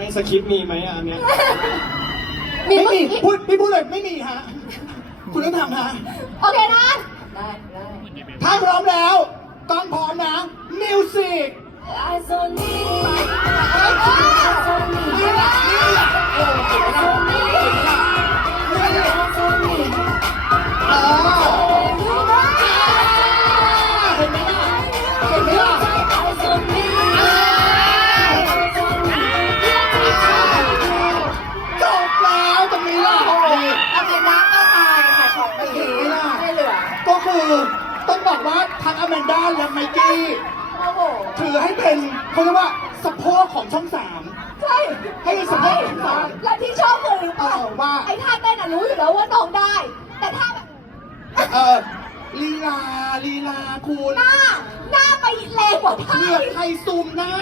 ในสคริปต์มีไหมอันนี้ไม่มีพูดไม่พูดเลยไม่มีฮะ คุณต้องทำฮะโอเคนะ ได้ได้ถ้าพร้อมแล้วต้องพร้อมนะมิวสิกอ๋ออต้องบอกว่าทั้งอเมนดาและไมกี้ถือให้เป็นเขาเรียกว่าสะโพกของช่องสามใช่ ให้เป็นสะโพกของสามและที่ชอบคือเู้่าว่าไอ้ท่าเต้นอ่ะรู้อยู่แล้วว่าต้องได้ แต่ท่าเออลีลา ลีลาคุณ หน้า หน้าไปเลงกว่าท่าเลือดไทยซูมหน้า